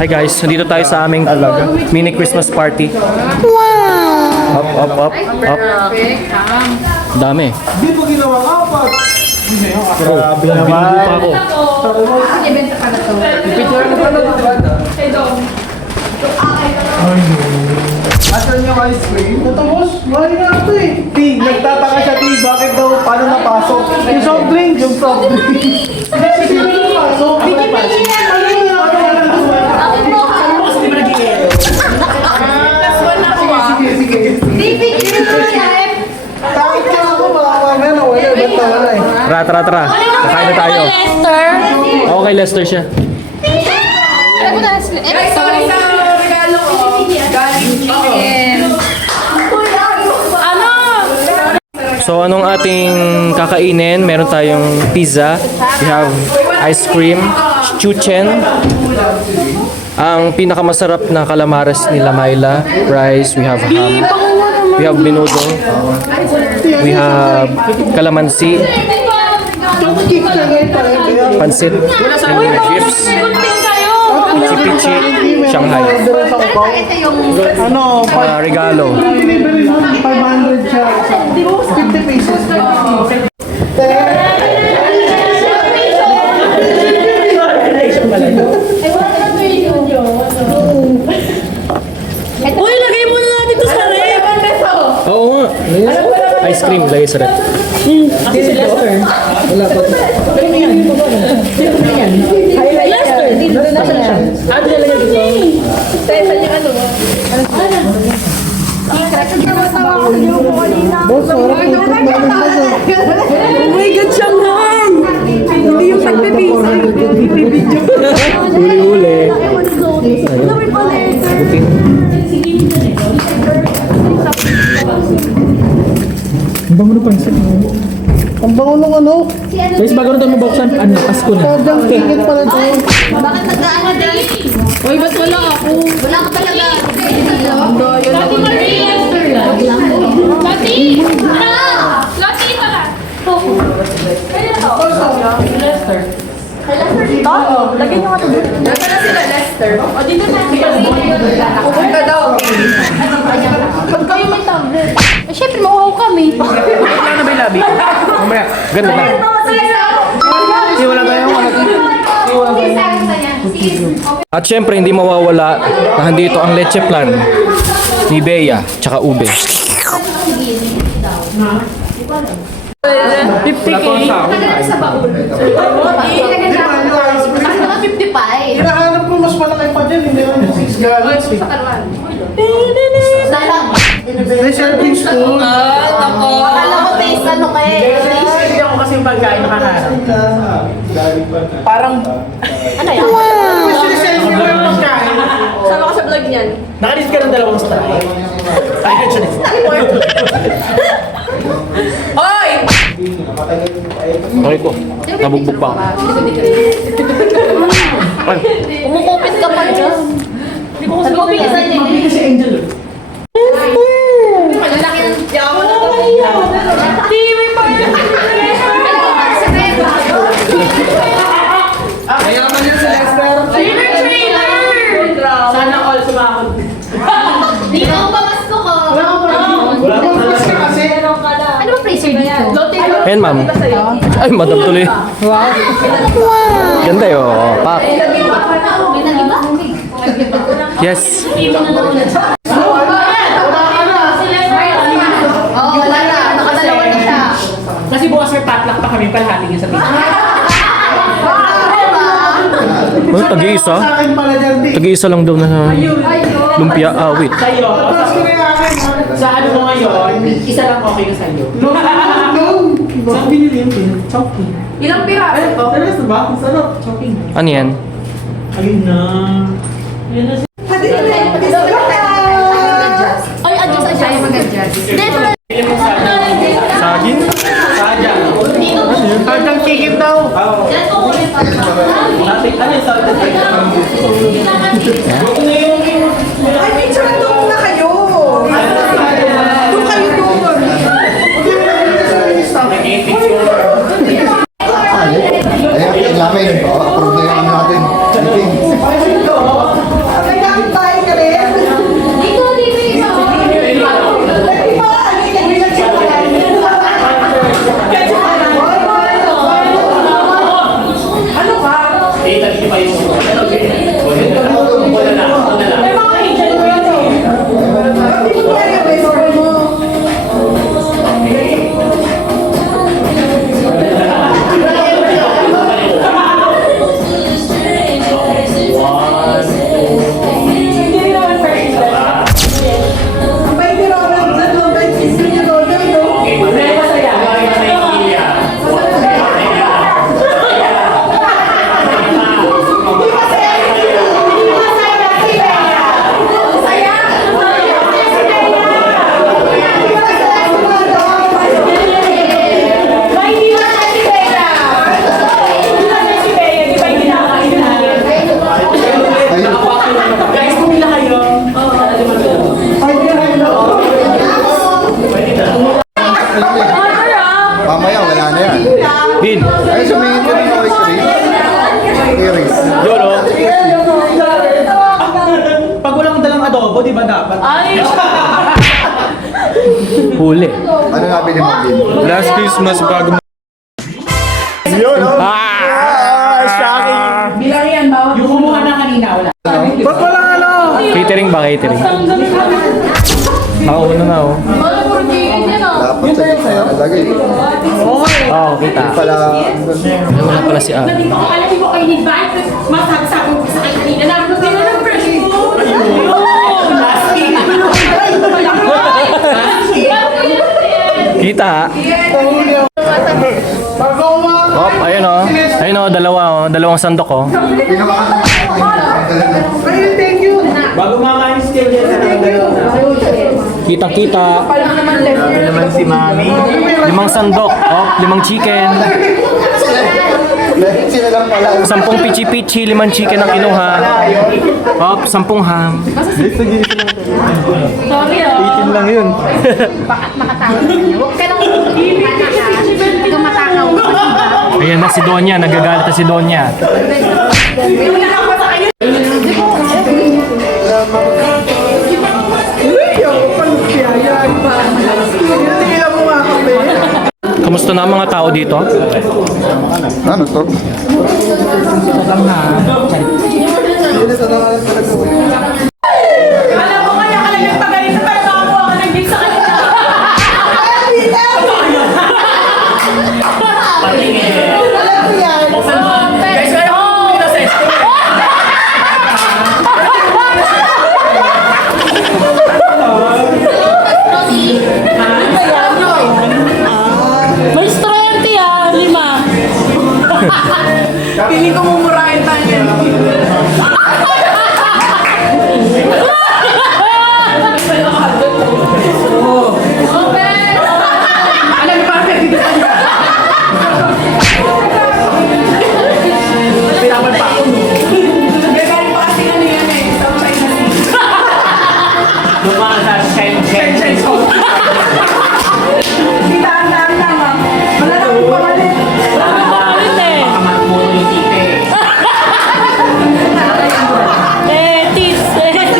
Hi guys, nandito tayo sa aming mini Christmas party. Up, up, up, up. Dami. Hindi mo ginawang apat. Grabe naman. Binubo pa ako. Event pa na to. Picture mo pa na ito. Asan yung ice cream? Ito boss, mahal nga ito eh. Nagtataka siya bakit daw paano napasok? Yung soft drink, yung soft drink. Kasi sino napasok? Tara. Kakain na tayo. Lester. Okay, Lester siya. Ano na? Sorry sa regalo ko. Galing chicken. Ano? So, anong ating kakainin? Meron tayong pizza. We have ice cream, chuchen. Ang pinakamasarap na calamares ni Lamayla, rice, we have ham, we have menudo, we have calamansi, pansit, and chips, pichi-pichi, Shanghai. Ano? Regalo. 500 siya. 50 pesos. Uy, lagay mo na natin ito sa rep. Oo nga. Ice cream, lagay sa rep. Kasi si Lester. Wala pa. Lester. Dito na siya. Ano nalagay dito? Tayo sa niya ano. Oh my God, Shanghai! Hindi yung pagpipisa. Huli-huli. Ang bango na pansit mo. Ang bango nung ano? Guys, bago na tayo mabuksan, ano, Pasko na. Sadyang tingin pala dyan. Bakit nagdaan din? Uy, ba't wala ako? Wala ka talaga. Lati Marie! Lati! Lati pala! Kaya to? Lester. Dito? Lagyan nyo nga ito dito. Lagyan na sila, Lester. O, dito na. Pupunta daw. Pag kayo may tablet. Eh, syempre, mauhaw kami. Ano na ba yung labi? Mamaya. Ganda na. Wala tayo. At syempre, hindi mawawala na andito ang leche plan ni Bea, tsaka ube. 50K. Sa baul. Kasi naman 55. Hinahanap mo mas malaki pa dyan. Hindi naman yung 6 gallons. Dalang. May serving spoon. Akala ko taste ano kay. Hindi ako kasi yung pagkain nakaharap. Parang, Ano yan? May siniserve mo yung pagkain. Sama ko sa vlog niyan. nakalis ka ng dalawang straw. Ay, yun siya. Hoy! Okay po. Nabugbog pa ako. Ay, Umukupit ka pa dyan. Nagpupigisan niya. Kasi Angel. Malalaki ng yawa na TV pa yun! Kaya naman yun si Lester. Sana all sumakot. Di ba ang pamasko ko? Wala pa mas ka kasi. Ano ba freezer dito? ayan ma'am. Ay, madam tuloy. Ganda yun. Pak. May nag-iba? Yes. Oo, wala na. Nakadalawa na siya. Kasi bukas may patlak pa kami palhati niya sa pizza. Ano, tag-iisa? Sa akin pala dyan, di. Tag-iisa lang daw na lumpia. Ah, wait. Sa'yo, Tapos ko na yung akin. sa ano mo ngayon, isa lang okay na sa'yo. No. Saan binili yung pin? Choking. Ilang piraso to? Talaga sa ba? Sarap. Choking. Ano yan? Ayun na. Ayun na. Ay, adjust. Pili mo sana. Saging? Sadya. Sadyang chicken daw. Yan po ulit. Natin, ano yung sadya? Ito na yung... Ay, picture doon na kayo. Doon kayo doon. Ayan, namin. Approve na yung ano natin. Meeting. Huli. Ano nga binili mo din? Last Christmas bago Yun, oh. Shocking! Bilang yan, bawat yung kumuha na kanina, wala. Ba't walang ano? Catering ba? Catering. Nakauna na oh. Dapat sa lagi. Oo, kita. Pala, Wala pala si Al. Hindi ko alam ko kayo ni-invite. Masabi ko sa akin kanina. Nabulog din na ng fresh food. Kita ha? Hop, ayun oh. Ayun oh, dalawa oh. Dalawang sandok oh. Ayun, thank you. Bago makain skill yan, Kitang-kita. Ito naman si Mami. 5 sandok. Hop, 5 chicken. sila lang pala. 10 pichi-pichi, 5 chicken ang kinuha. Hop, 10 ham. Sorry ah. 18 lang yun. Bakit makatawag niyo? Huwag ka nang Huwag kang matakaw. Ayan na si Donya, nagagalit na si Donya. Kamusta na ang mga tao dito? Ano to? Alam mo kaya ka lang nagpagalit na pero nakakuha ka ng gift sa kanila. Guys, kaya ko process. May strength yan, 5. Piling ko mumurahin tayo. Alam mo bakit dito sa niya? Pinapan pa ako. Gagaling pa kasi ano yan eh. Sa China Sea. Lumaan sa Shine Kitaan-taan lang ah. Malalaki pa man eh. Bakit eh? Kamatmulo yung tipe. Tis eh. Dadaan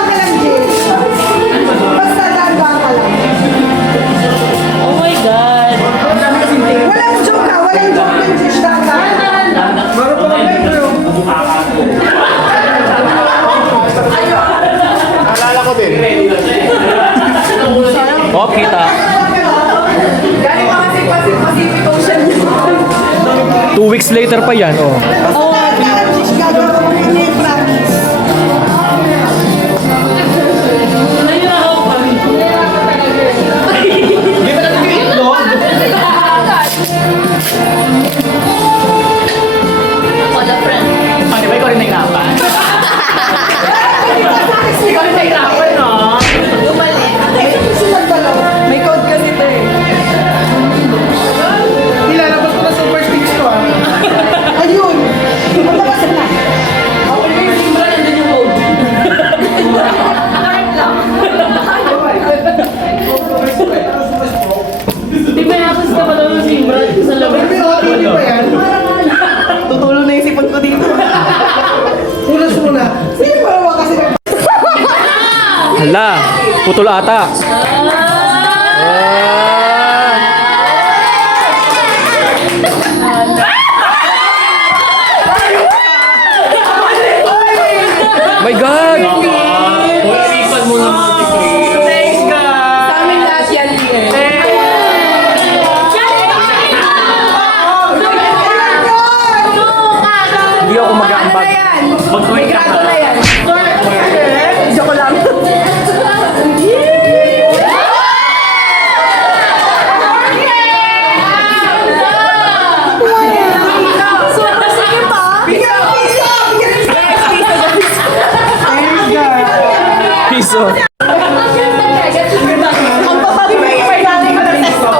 ka lang, Jay. Basta dadaan ka lang. Oh my God. Walang joke ah. Walang joke yung Jish. Dadaan. Meron pa lang kayo. Naalala ko din. Hop, kita. Galing pa kasi Pacific Ocean. 2 weeks later pa yan oh. Jish, gagawin mo yun eh, promise. Nahiraw pa. Di ba natin yung itlog? Di ba ikaw rin nahirapan? Ikaw rin nahirapan, no? May code kasi ito eh. Nilalabas ko na super sticks ko ah. Ayun! Matabas na. Di ba yakas ka pa daw yung Simra sa labas? May OTP pa yan. Tutulong na yung sipon ko dito. Punas muna. Sino ba naman kasi Hala, putol ata. My God! Puripan mo ng multi-free. Thanks, God! sa amin lahat yan? Hindi ako mag-aambag. Mag-wake ka Ano na yan? Joke lang. Sige pa. Bigyan ng piso! Bigyan ng piso! Piso. Ang papalibay pa namin ko ng testo.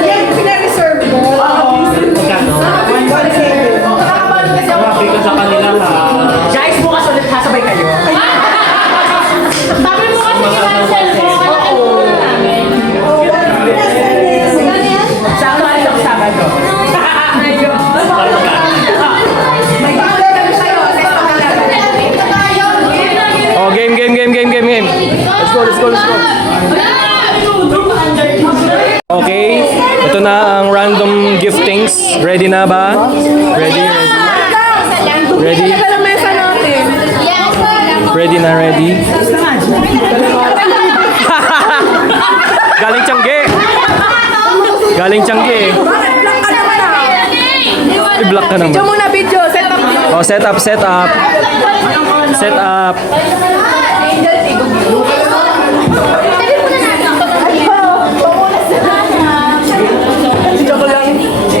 Yan, pinareserve mo. Nakakabalan kasi ako. Sabi ko sa kanila ha. Guys, bukas ulit hasabay kayo. Sabi mo kasi i-cancel mo. Kaya muna namin. Sa kamali ako Sabado. May kakulit kami sa'yo. Testo ka lang. Oh, game. Let's go. Wala! Ready na ba? Ready? Ready? Ready na, ready? Galing Tiangge. Galing Tiangge. I-block ka naman. Video muna, video. Set up. Oh, set up, set up. Set up.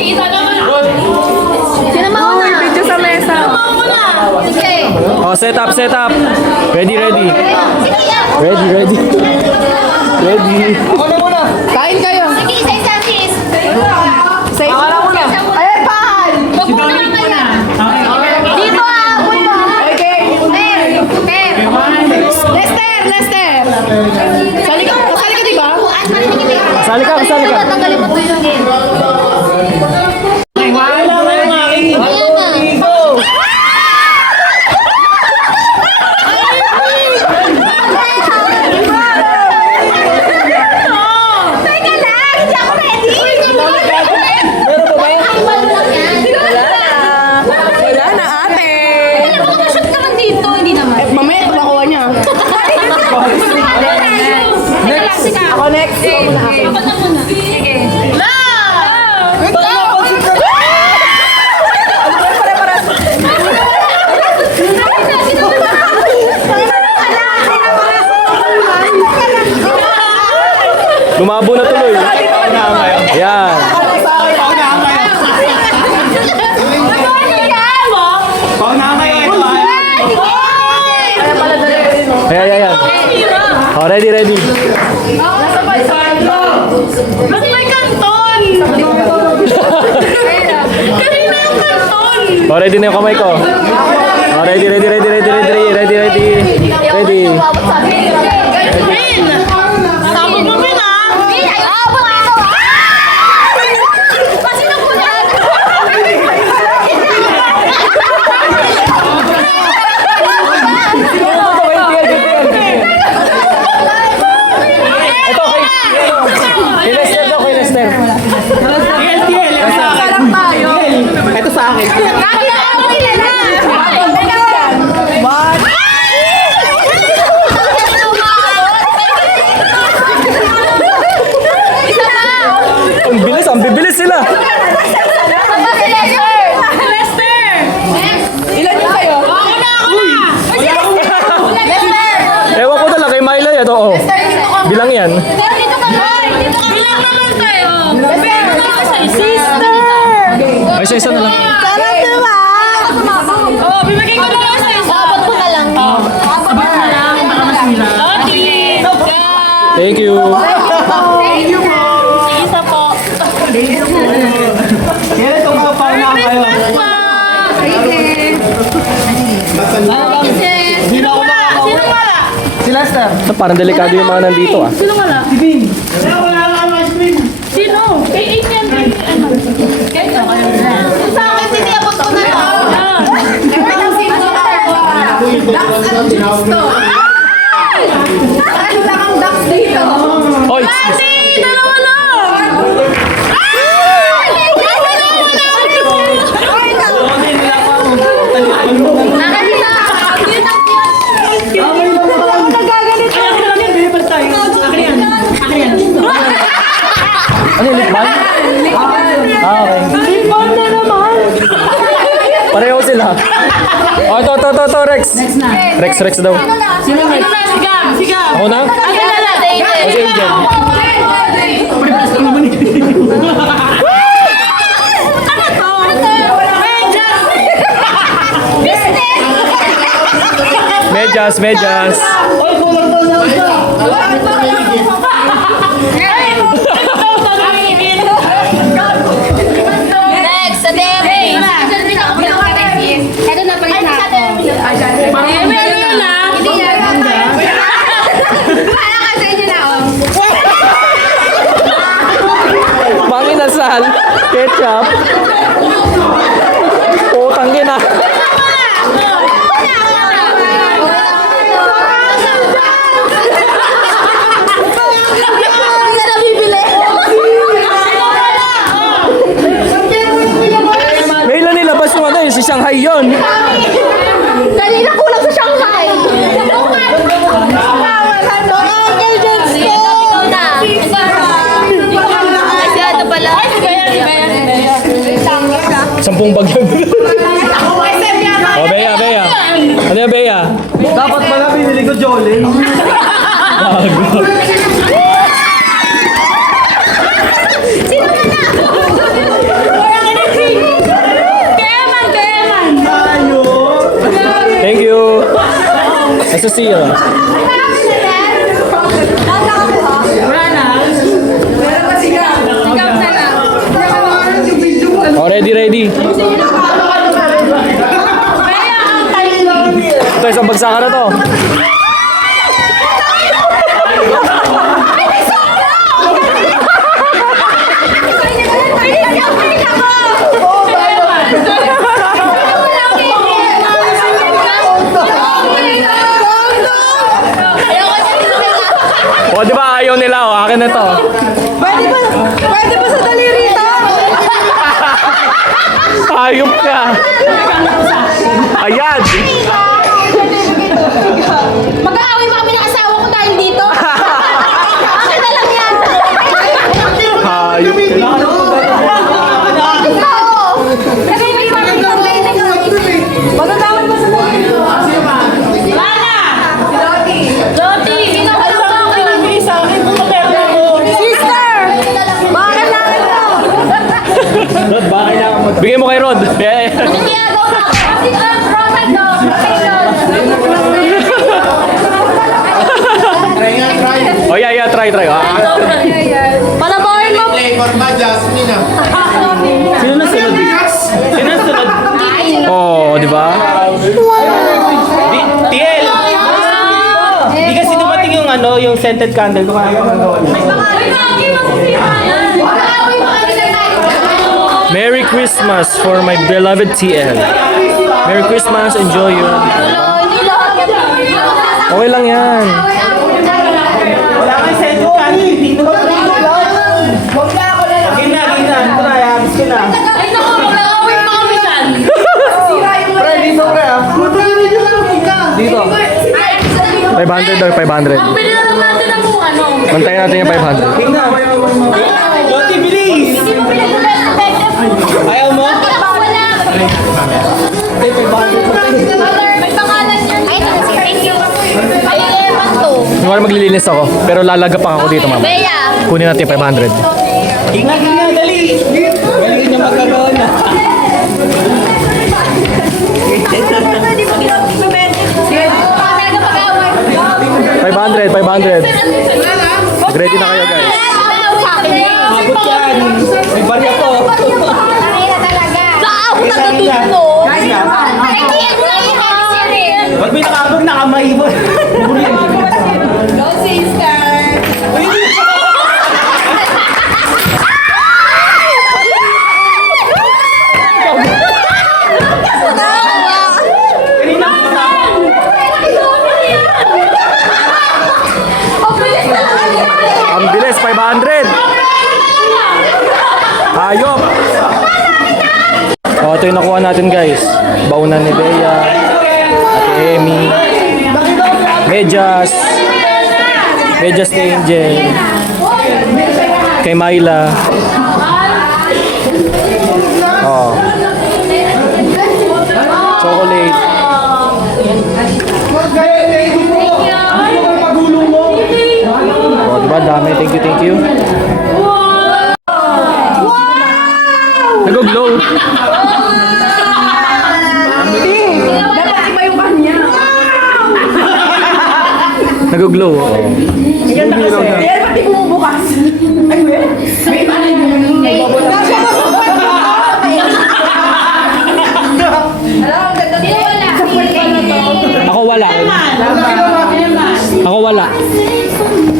Isa naman. Sino mauna? Video sa mesa. Sige. Oh, set up, set up. Ready, ready. Sige yan. Ready, ready. Ready. Kain kayo. Sige, isa-isa, sis. Ayan, pahal. Huwag mo na mamaya. Dito ulo. Okay. Ter. Lester. Kasali ka, di ba? Sali ka, sali ka. Tanggalin mo to yung game. Ayan na. Teka lang, hindi ako ready. Wala na, ate. Alam mo, shoot ka man dito, hindi naman. Mamaya ito nakuha niya. Sige. Ako next. Ako na muna. Sige. Lumabo na tuloy. Yan. Ayan, ayan, ayan. Oh, ready, ready. Mas may kanton! Kanina yung kanton! Oh, ready na yung kamay ko. Oh, ready, ready, ready, ready, ready, ready, ready. Ready. Min! Sabog mo, Min, ah! Kasi nakunan. Ito, kay Lester daw, kay Lester. Ito sa akin. Ang bibilis sila. Ilan yung kayo? Ewan ko na lang kay Myla yan. Oo. Bilang yan. Bilang naman tayo! Bilang naman tayo, sister! Ay, isa na lang. Oh, bibigay ko na lang sa isa. Abot ko na lang. Okay. Thank you. Isa po. Yan ito ka, paano na kayo? Hindi na ako makakawa. Sino wala? Si Lester. Parang delikado yung mga nandito ah. Sino wala? Si Vin. Wala na ice cream. Sino? Kay Adrian. Sa akin, hindi abot ko na lang. Ano lang ang ducks dito? Hoy! Dalawa na! Ano yung lip balm? Ah, okay. Pareho sila. Oh, ito, Rex. Rex daw. Sino na? Sigaw! Sigaw! Ako na? Ano na lang? O si Angel. Ano to? Medyas! Medyas. Oy, kulang to na isa. Next, sa Derry. Ito na pala sa akin. Hindi yan. Para ka sa inyo na, oh. Manginasal. Ketchup. Putang ina. Hindi ka na bibili. Shanghai yon. Kanina kulang sa Shanghai. Ito pala. 10 bagyo. Oh, Bea, Bea. Ano yung Bea? Dapat pala binili ko Jolene. Bago. Thank you. Nice to see you. Oh, ready, ready. Ito, isang bagsakan na to. O, di ba ayaw nila? O, akin na to. Pwede ba sa daliri ito? Ayop ka. Ayan. Mag-aaway pa kami ng asawa ko dahil dito. Akin na lang yan. Ayop ka. Kasi may Magandamit ba sa daliri ito? Loti, ginawa lang ba kayo? Sister! Bakit lang ito? Bigay mo kay Rod. Yeah. Anong ginagawa mo? Rosa daw. Oh, yeah, yeah. Try. Palabarin mo. Flavor ba, Jasmine ah? Sino na sunod? Sino na sunod? Oh, di ba? TL! Di kasi dumating yung ano, yung scented candle ko kaya magawa niya. Merry Christmas for my beloved TL. Merry Christmas. Enjoy you. Hindi lahat yan. Okay lang yan. Wala kang scented candle, dito ka Gina. Ito na, ayabis ko na. Ay, naku, mag-aaway pa kami dyan. Pre, dito pre ah. Dito. 500 or 500. Bili na lang natin ang ano. Bantayan natin yung 500. Tingnan. Loti, bilis! Hindi mo pinagulay ng Beckham. Ayaw mo? Wala. May pangalan yun. Ay, thank you. Ay, ewan to. Ngayon maglilinis ako, pero lalagapak ako dito, mama. Bea. Kunin natin yung 500. Gina, dali! Galing niya magkaroon na. Talaga pag-aaway. 500. Ready na kayo, guys. Abot yan. May barya ko. Saan ako nagkatuto? Hindi, ano lang yung happy. Pag may nakabog, nakamaibon. Go, sister! Kanina ko sa Ang bilis, 500. Ayop. Oh, ito yung nakuha natin, guys. Baunan ni Bea, Ate Emmy, Medyas ni Angel, kay Myla. Oh. Chocolate. Oh, diba? Dami. Thank you. Nag-glow. Dapat iba yung kanya. Nag-glow. Oh. Ganda kasi. Yan, pati bumubukas. Ay, may Nasya mo sa kanya. Alam, ang ganda din. Ako wala. Ako wala.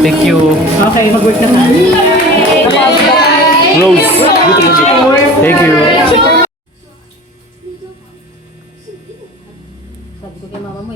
Thank you. Okay, mag-work na ka. Rose. Beautiful. Thank you. Sabi ko kay mama mo,